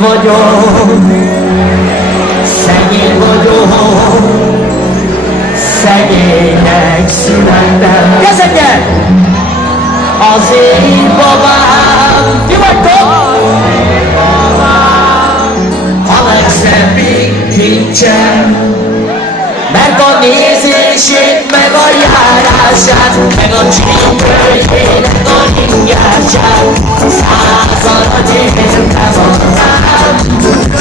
vagyok, szegény vagyok, szegénynek születtem. Kezeket! Az én babám, mi vagytok? A legszebbik kincsem, mert a nézését, meg a járását, meg a csípőjének a ringását. Századat értem adnám,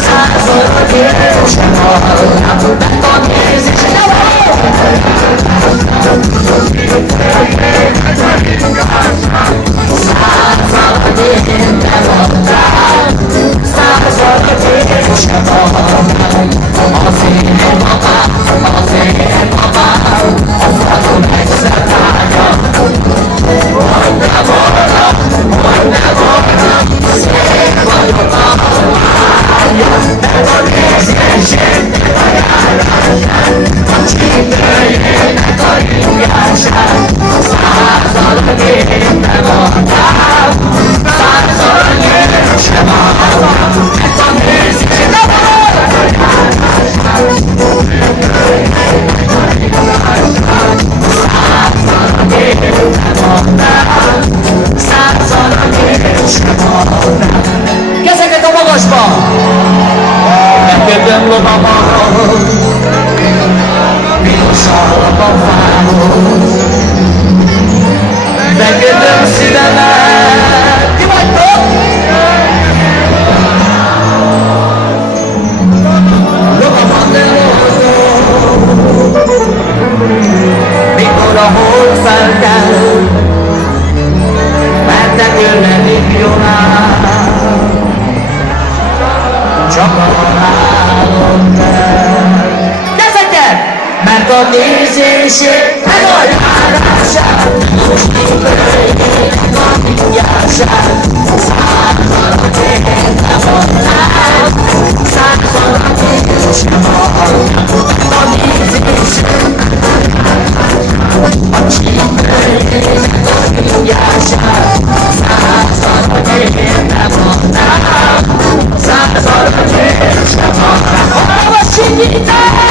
századat értem adnám, mert a nézését, századat értem adnám, századat értem adnám. Az én babám, az én babám, az nagyon megszedálja. Hogy ne volna, hogy ne volna, szép vagyok a lánya, meg a nézését, a járását, a csípőjének a ringását. Századat értem adnám, századat értem adnám, meg a nézését, a kezeket a magasba! Megkötöm lovamat, piros alapafához. Megkötöm szívemet, ki vagytok? Lovamat elhordom, mikor a hold felkel, mert nekül nem hívjon át, csak a halálom kell. Kezeket! Mert a nézését, meg a járását, most nyílőjének a mindjását. Századat értem adnám, századat értem adnám, a nézését, a csípőjének a mindjását. Századat értem adnám, századat értem adnám. Hol a sikítás?